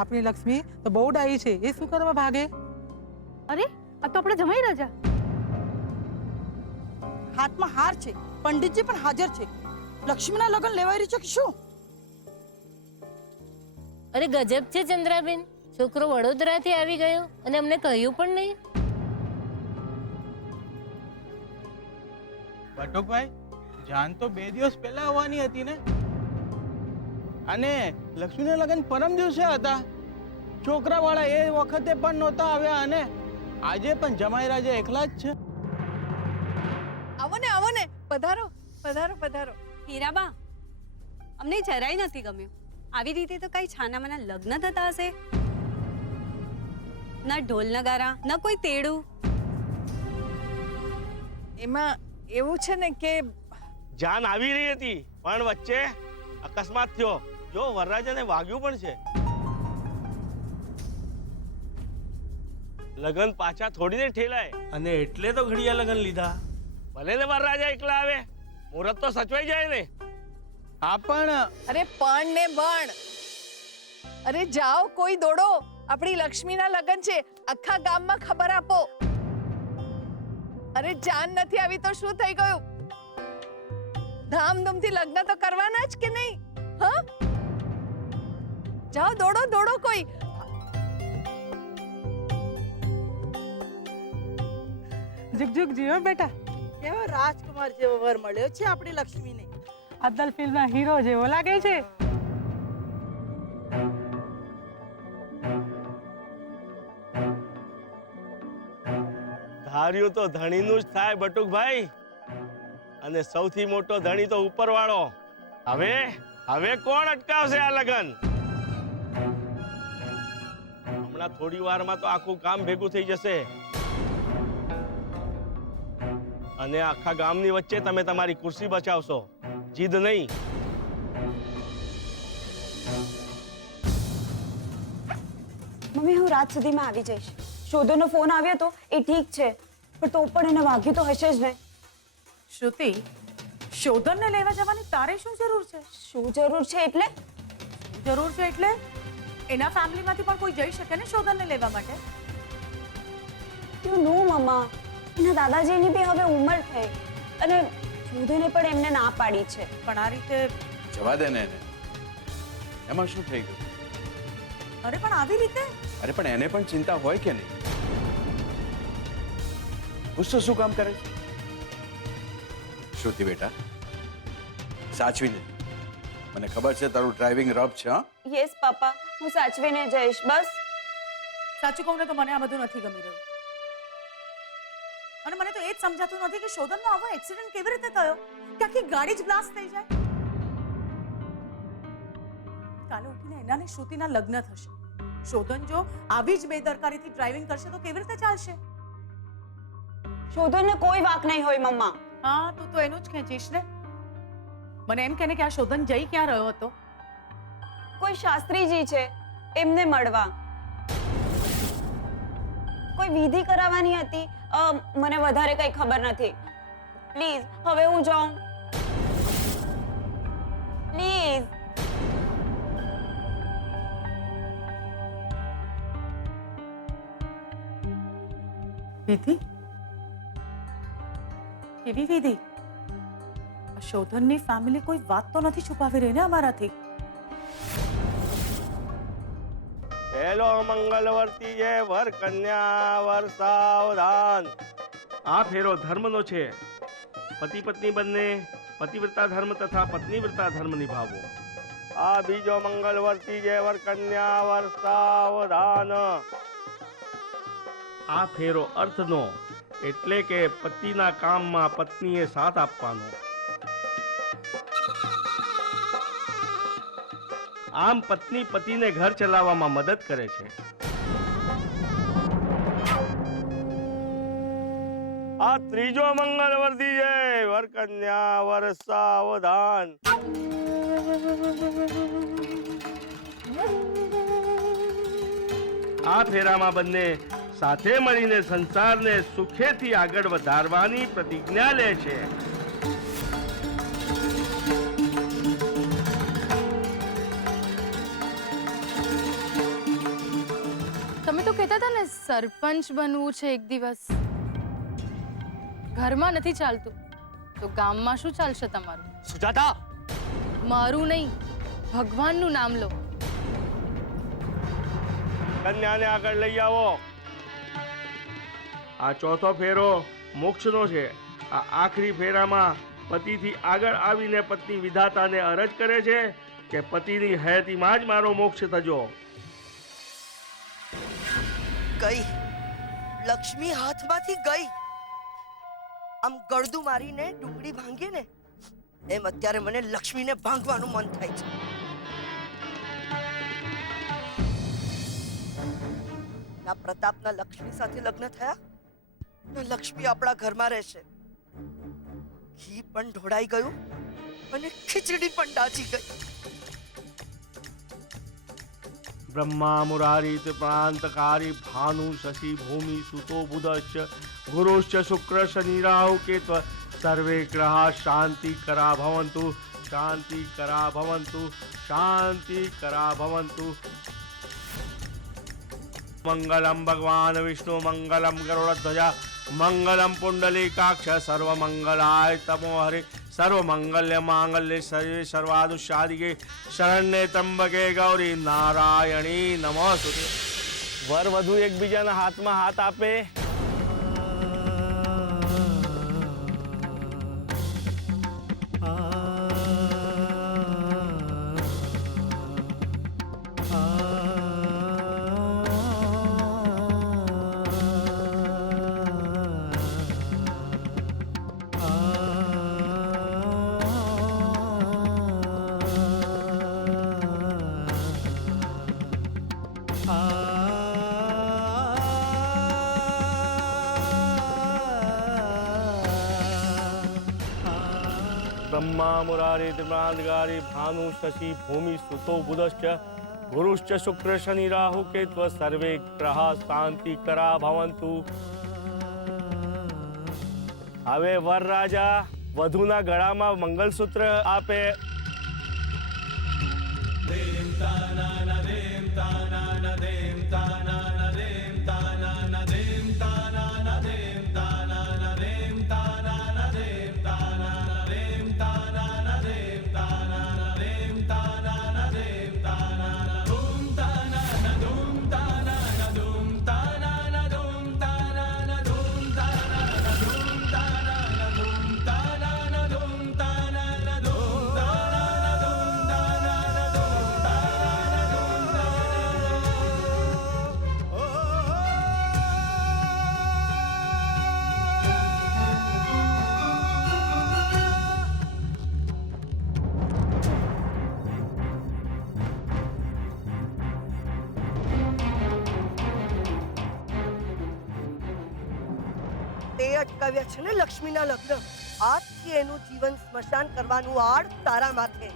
આપણી લક્ષ્મી તો બહુ ડાઈ છે, એ શું કરવા ભાગે? અરે આ તો આપણે જમાઈ રાજા. હાથમાં હાર છે, પંડિતજી પણ હાજર છે. લક્ષ્મીના લગ્ન લેવાઈ રહ્યું છે કે શું? અરે ગજબ છે ચંદ્રાબેન, છોકરો વડોદરાથી આવી ગયો અને અમને કહ્યું પણ નહીં. બટુકભાઈ, જાન તો 2 દિવસ પહેલા આવવાની હતી ને, અને લક્ષ્મીના લગ્ન પરમ દિવસે હતા. છોકરાવાળા એ વખતે પણ નહોતા આવ્યા અને આજે પણ જમાઈ રાજા એકલા જ છે. આવો ને પધારો પધારો પધારો. હીરાબા, અમને જરાય નથી ગમ્યું. આવી રીતે તો કઈ છાનામાના લગ્ન થતા હશે? ના ઢોલ નગારા, ના કોઈ તેડું. એમાં એવું છે ને કે જાન આવી રહી હતી પણ વચ્ચે અકસ્માત થયો. જો વરરાજાને વાગ્યું પણ છે. લગન પાછા થોડીને ઠેલાય અને એટલે તો ઘડિયા લગન લીધા. ભલે ને વરરાજા એકલા આવે, મુહૂર્ત તો સચવાઈ જાય ને. આ પણ અરે પણ ને બણ. અરે જાઓ, કોઈ દોડો, આપણી લક્ષ્મીના લગન છે, આખા ગામમાં ખબર આપો. અરે જાન નથી આવી તો શું થઈ ગયું? ધામધૂમથી લગ્ન તો કરવાના જ કે નહીં? હા, જાઓ, દોડો દોડો કોઈ. જુગ જુગ જીવો બેટા. કેવો રાજકુમાર જેવો વર મળ્યો છે આપણી લક્ષ્મીને. અદ્દલ ફિલ્મના હીરો જેવો લાગે છે. ધાર્યું તો ધણીનું જ થાય બટુકભાઈ, અને સૌથી મોટો ધણી તો ઉપરવાળો. હવે કોણ અટકાવશે આ લગન? હમણાં થોડી વારમાં તો આખું ગામ ભેગું થઈ જશે અને આખા ગામની વચ્ચે તમે તમારી ખુરશી બચાવશો, જીદ નહીં. મમ્મી, હું રાત સુધીમાં આવી જઈશ. શોધોનો ફોન આવ્યો તો એ ઠીક છે, પણ તો પણ એને વાગ્યું તો હશે જ નહીં. શ્રુતિ, શોધનને લેવા જવાની તારે શું જરૂર છે? શું જરૂર છે એટલે? જરૂર છે એટલે એના ફેમિલીમાંથી પણ કોઈ જઈ શકે ને શોધનને લેવા માટે? યુ નો મમ્મા, એના દાદાજીની બી હવે ઉંમર થઈ અને શોધોને પણ એમને ના પાડી છે. પણ આ રીતે જવા દે ને એને. એમાં શું થઈ ગયું? અરે પણ આવી રીતે? અરે પણ એને પણ ચિંતા હોય કે નહીં? ગુસ્સો શું કામ કરે છે? શ્રુતિ બેટા, સાચવીને. મને ખબર છે તારું ડ્રાઇવિંગ રફ છે. હા, યસ પાપા, હું સાચવીને જઈશ. બસ સાચું કહું ને તો મને આ બધું નથી ગમી રહ્યું. અને મને તો એ જ સમજાતું નથી કે શોધનનો આવો એક્સિડન્ટ કેવી રીતે થયો કે આખી ગાડી જ બ્લાસ્ટ થઈ જાય. કાલે ઉઠીને એના ને શ્રુતિના લગ્ન થશે. શોધન જો આવી જ બેદરકારીથી ડ્રાઇવિંગ કરશે તો કેવી રીતે ચાલશે? શોધોને કોઈ વાક નહીં હોય મમ્મા. હા, તું તો એનું જ ખેંચીશ ને. મને એમ કહે ને કે આ શોધન જઈ ક્યાં રહ્યો હતો? કોઈ શાસ્ત્રીજી છે એમને મળવા. કોઈ વિધિ કરાવવાની હતી. મને વધારે કઈ ખબર નથી. પ્લીઝ હવે હું જાઉં. પ્લીઝ. વિધિ? કેવી વિધિ? શોધનની ફેમિલી કોઈ વાત તો નથી છુપાવી રહી ને અમારાથી? હેલો મંગલવર્તી જય વર કન્યા વર સાવધાન. આ ફેરો ધર્મનો છે. પતિ પત્ની બંને પતિવ્રતા ધર્મ તથા પત્નીવ્રતા ધર્મ નિભાવો. આ બીજો મંગલવર્તી જય વર કન્યા વર સાવધાન. આ ફેરો અર્થનો, એટલે કે પતિના કામમાં પત્નીએ સાથ આપવાનો. આમ પત્ની પતિને ઘર ચલાવવામાં મદદ કરે છે. આ ત્રીજો મંગલવર્તી જય વર કન્યા વર સાવધાન. આ ફેરામાં બંને સાથે મળીને સંસારને સુખેથી આગળ વધારવાની પ્રતિજ્ઞા લે છે. સરપંચ બનવું છે એક દિવસ. ઘરમાં નથી ચાલતું તો ગામમાં શું ચાલશે તમારું? સુજાતા, મારું નહીં, ભગવાનનું નામ લો. કન્યાને આગળ લઈ આવો. આ ચોથો ફેરો મોક્ષનો છે. આ આખરી ફેરામાં પતિથી આગળ આવીને પત્ની વિધાતાને અરજ કરે છે કે પતિની હયાતીમાં જ મારો મોક્ષ થજો. ગઈ લક્ષ્મી હાથમાંથી ગઈ. આમ ગળદું મારીને ટુકડી ભાંગીએ ને એમ અત્યારે મને લક્ષ્મીને ભાંગવાનું મન થાય છે. ના પ્રતાપના લક્ષ્મી સાથે લગ્ન થયા ને લક્ષ્મી આપણા ઘરમાં રહેશે. ઘી પણ ઢોળાઈ ગયું અને ખીચડી પણ ડાચી ગઈ. બ્રહ્મા મુરારી ત્રિપ્રાંતકારી ભાનુ શશી ભૂમિ સુતો બુધશ્ચ ગુરુશ્ચ શુક્ર શનિ રાહુ કેત્વ સર્વે ગ્રહા શાંતિ કરા ભવંતુ શાંતિ કરા ભવંતુ શાંતિ કરા ભવંતુ. મંગલમ ભગવાન વિષ્ણુ મંગલમ ગરુડધ્વજા મંગલમ પુંડલીકાક્ષ સર્વમંગલાય તમો હરે સર્વમંગલ્ય માંગલ્ય સર્વે સર્વાદુષાદિકે શરણ્યે ત્રંબકે ગૌરી નારાયણી નમોસ્તુતે. વર વધુ એકબીજાના હાથમાં હાથ આપે. ब्रह्मा मुरारी त्रिप्रांतकारी भानु शशि भूमि सुतो बुधश्च गुरुश्च शुक्र शनि राहु केत्व सर्वे ग्रहा शांति करा भवंतु. હવે વરરાજા વધુના ગળામાં મંગલસૂત્ર આપે. તે અટકાવ્યા છે ને લક્ષ્મીના લગ્ન. આજથી એનું જીવન સ્મશાન કરવાનું આડ તારા માથે.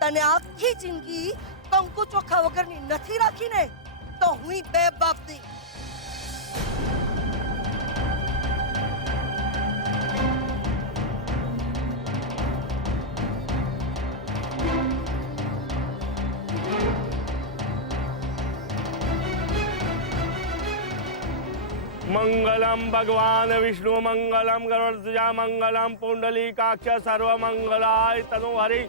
તને આખી જિંદગી કંકુ ચોખા વગરની નથી રાખીને તો હું બે બાપની. मंगलम भगवान विष्णु मंगलम गरुड़ध्वजा मंगलम पुंडलीकाक्ष सर्वमंगलाय तनो हरि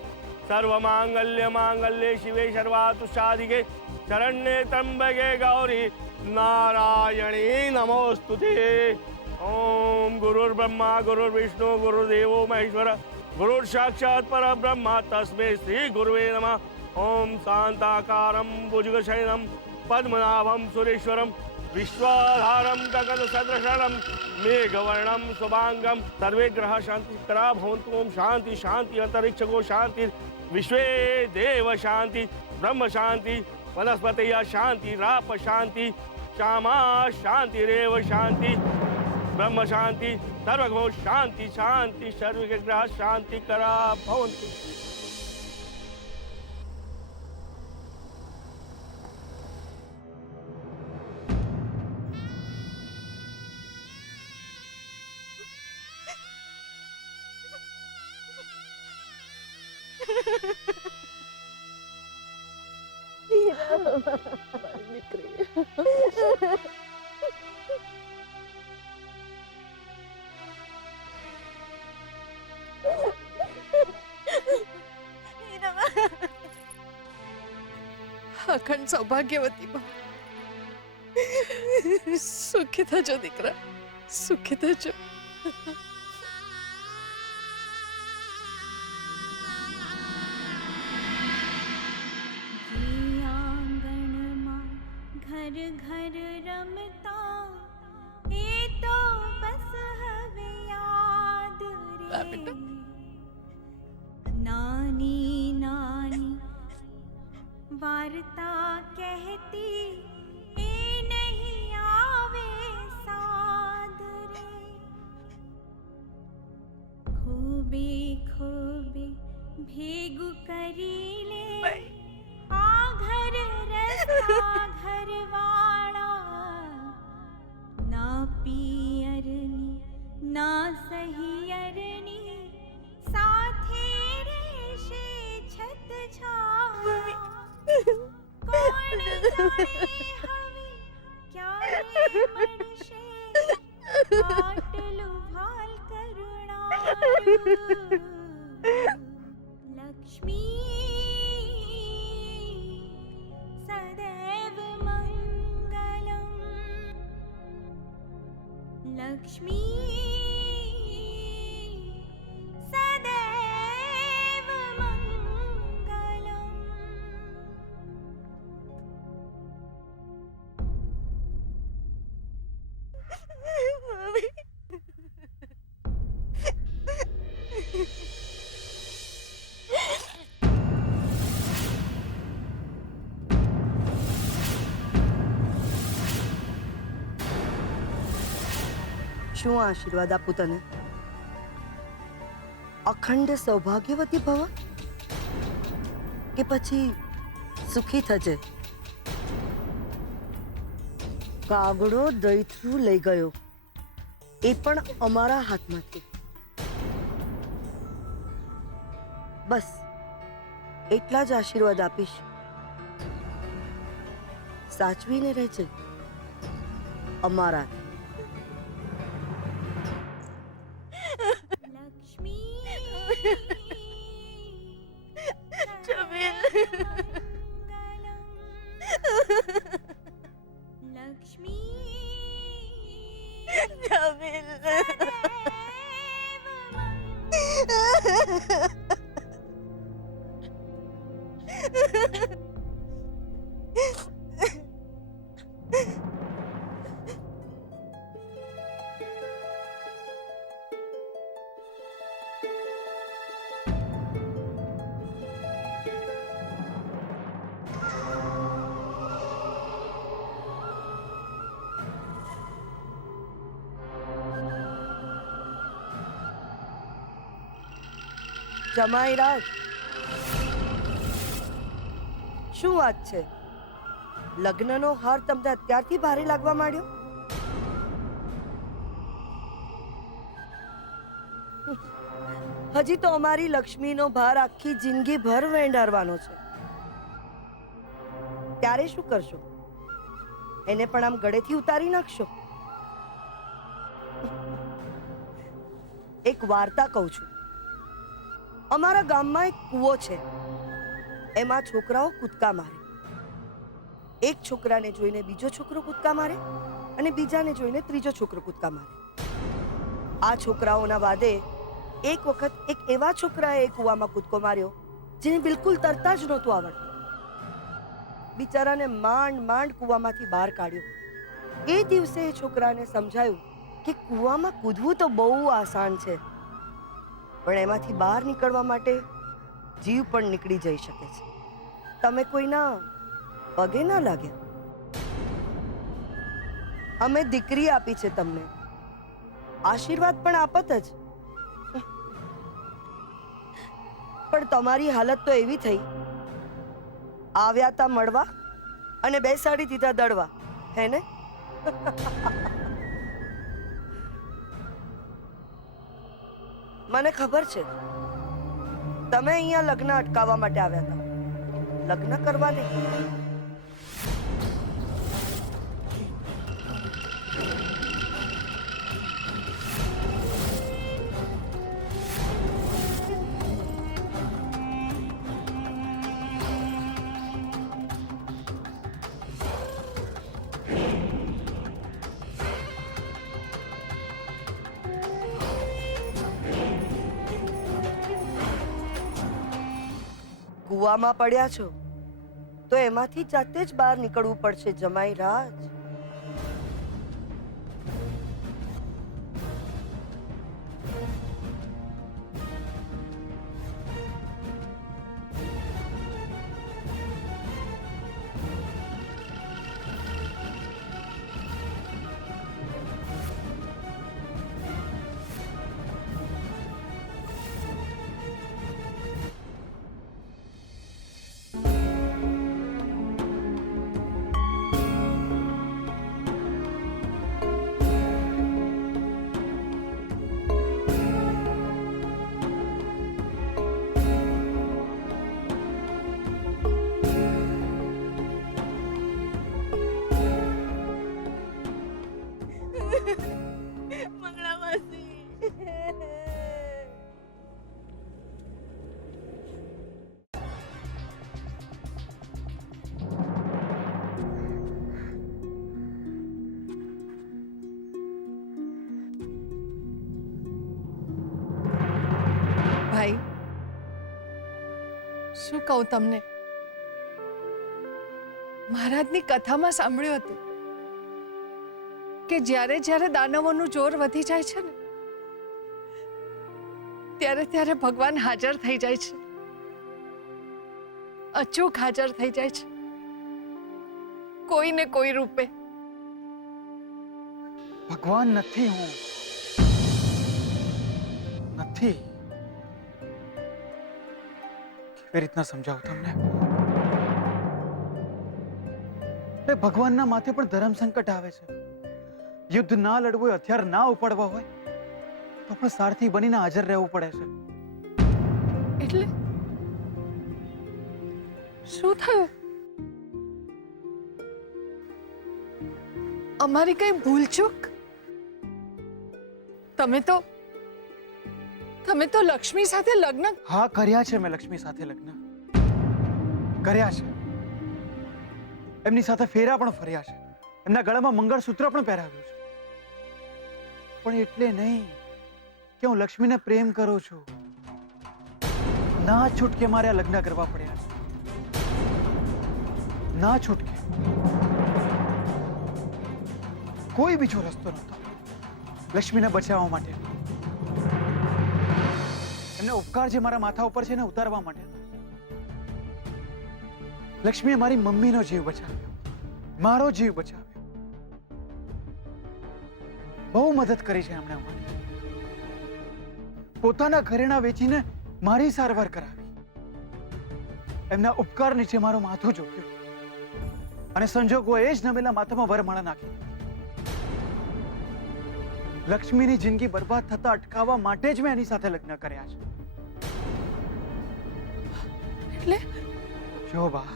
सर्वमांगल्य मांगल्ये शिवे सर्वार्थसाधिके शरण्ये त्र्यंबके गौरी नारायणी नमोस्तुते. ओम गुरुर्ब्रह्मा गुरुर्विष्णु गुरुदेवो महेश्वर गुरुर्साक्षात् परब्रह्म तस्मै श्री गुरुवे नमः. ओम शांताकारं भुजगशयनं पद्मनाभं सुरेश्वरं विश्वाधारं गगनसदृशं मेघवर्णं शुभांगं सर्वे ग्रह शांति करा भवन्तु. ओम शांति शांति अंतरिक्षगो शांति विश्वे देव शांति ब्रह्म शांति वनस्पतय शांति राप शांति श्यामा शांति रेव शांति ब्रह्म शांति सर्वगो शांति शांति सर्वे ग्रह शांति करा भवन्तु. દીકરી. અખંડ સૌભાગ્યવતી બહુ. સુખી થજો દીકરા, સુખી થજો. ઘર ઘર રમતા એ તો બસ હવે યાદ રે. નાની નાની વાર્તા કહેતી એ નહીં આવે સાદ રે. ખૂબે ખૂબે ભેગું કરી લે આ ઘર રસ્તા ઘરવાળા. ના પિયરની ના સહિયરની સાથે રહેશે છત છાયા. કોણ જાણે હવે ક્યારે મળશે આટલું ભાલ કરુણારું. લક્ષ્મી સદૈવ મંગલમ. લક્ષ્મી સદૈવ મંગલમ. શું આશીર્વાદ આપું તને? અખંડ સૌભાગ્યવતી ભવ કે પછી સુખી થજે? કાગડો દૈત્રુ લઈ ગયો, એ પણ અમારા હાથમાંથી. બસ એટલા જ આશીર્વાદ આપીશ. સાચવીને રહેજે અમારા. જમાઈ રાજ, શું વાત છે? લગ્નનો હાર તમને અત્યારથી ભારે લાગવા માંડ્યો? હજી તો અમારી લક્ષ્મીનો ભાર આખી જિંદગી ભર વેંડારવાનો છે. ત્યારે શું કરશો? એને પણ આમ ગળેથી ઉતારી નાખશો? એક વાર્તા કહું છું. અમારા ગામમાં એક કૂવો છે, એમાં છોકરાઓ કૂદકા મારે. એક છોકરાને જોઈને બીજો છોકરો કૂદકા મારે અને બીજાને જોઈને ત્રીજો છોકરો કૂદકા મારે. આ છોકરાઓના વાદે એક વખત એક એવા છોકરાએ કૂવામાં કૂદકો માર્યો જેને બિલકુલ તરતા જ નહોતું આવડતું. બિચારાને માંડ માંડ કૂવામાંથી બહાર કાઢ્યો. એ દિવસે એ છોકરાને સમજાયું કે કૂવામાં કૂદવું તો બહુ આસાન છે, પણ એમાંથી બહાર નીકળવા માટે જીવ પણ નીકળી જઈ શકે છે. તમે કોઈના પગે ના લાગ્યા. અમે દીકરી આપી છે તમને, આશીર્વાદ પણ આપત જ. પણ તમારી હાલત તો એવી થઈ, આવ્યા તા મળવા અને બેસાડી દીધા દળવા, હે ને? મને ખબર છે તમે અહીંયા લગ્ન અટકાવવા માટે આવ્યા હતા, લગ્ન કરવા નહીં. કૂવામાં પડ્યા છો તો એમાંથી જાતે જ બહાર નીકળવું પડશે જમાઈ રાજ. ભાઈ શું કહું તમને, મહારાજની કથામાં સાંભળ્યું હતું કે જ્યારે જ્યારે દાનવોનું જોર વધી જાય છે ને ત્યારે ત્યારે ભગવાન હાજર થઈ જાય છે, અચૂક હાજર થઈ જાય છે, કોઈ ને કોઈ રૂપે. ભગવાન નથી હું, નથી. કેવી રીતના સમજાવું તમને? ભગવાનના માથે પણ ધર્મ સંકટ આવે છે. યુદ્ધ ના લડવું હોય, હથિયાર ના ઉપાડવા હોય તો પણ સારથી બનીને હાજર રહેવું પડે છે. એટલે શું થયું? અમારી કઈ ભૂલચૂક? તમે તો લક્ષ્મી સાથે લગ્ન? હા, કર્યા છે મેં લક્ષ્મી સાથે લગ્ન કર્યા છે. એમની સાથે ફેરા પણ ફર્યા છે, એમના ગળામાં મંગળસૂત્ર પણ પહેરાવ્યું છે. પણ એટલે નહીં કે હું લક્ષ્મીને પ્રેમ કરું છું. ના છૂટકે મારે આ લગ્ન કરવા પડ્યા છે, ના છૂટકે. કોઈ બીજો રસ્તો નહોતો લક્ષ્મીને બચાવવા માટે. એમને ઉપકાર જે મારા માથા ઉપર છે ને ઉતારવા માટે. લક્ષ્મીએ મારી મમ્મીનો જીવ બચાવ્યો, મારો જીવ બચાવ્યો. બહુ મદદ કરી છે એમણે અમારી. પોતાના ઘરેણા વેચીને મારી સારવાર કરાવી. એમના ઉપકાર નીચે મારું માથું ઝૂક્યું અને સંજોગો એ જ નમેલા માથામાં વરમાળા નાખી. લક્ષ્મીની જિંદગી બરબાદ થતા અટકાવવા માટે જ મેં એની સાથે લગ્ન કર્યા છે. એટલે જો બા,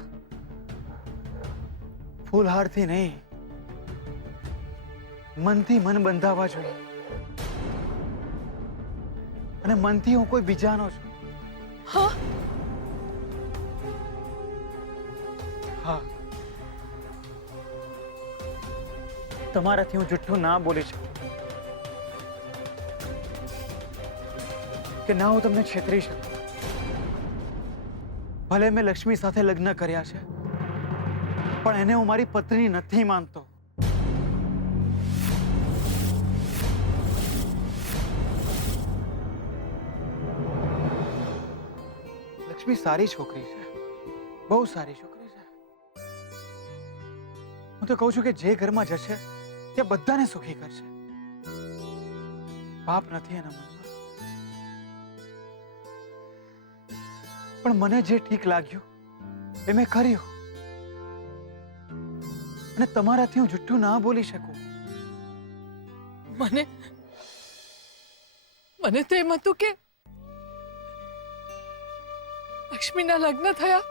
ફૂલહારથી નહીં, મનથી મન બંધાવા જોઈએ. અને મનથી હું કોઈ બીજાનો છું. હા, હા, તમારાથી હું જુઠ્ઠું ના બોલી શકું કે ના હું તમને છેતરી શકું. ભલે મેં લક્ષ્મી સાથે લગ્ન કર્યા છે, પણ એને હું મારી પત્ની નથી માનતો. લક્ષ્મી સારી છોકરી છે, બહુ સારી છોકરી છે. હું તો કહું છું કે જે ઘરમાં જશે ત્યાં બધાને સુખી કરશે. પાપ નથી એના મનમાં. પણ મને જે ઠીક લાગ્યું એ મેં કર્યું. અને તમારાથી હું જુઠ્ઠું ના બોલી શકું. મને તો એમ હતું કે લક્ષ્મીના લગ્ન થયા,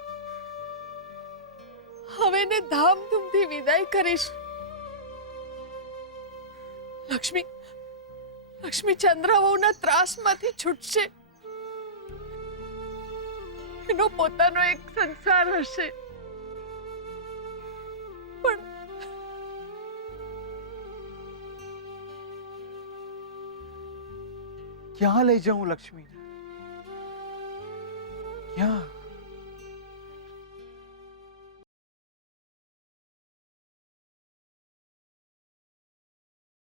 હવે એને ધામધૂમથી વિદાય કરીશ. લક્ષ્મી ચંદ્રવહુના ત્રાસમાંથી છૂટશે, એનો પોતાનો એક સંસાર હશે. પણ ક્યાં લઈ જાઉં લક્ષ્મીને? ક્યાં?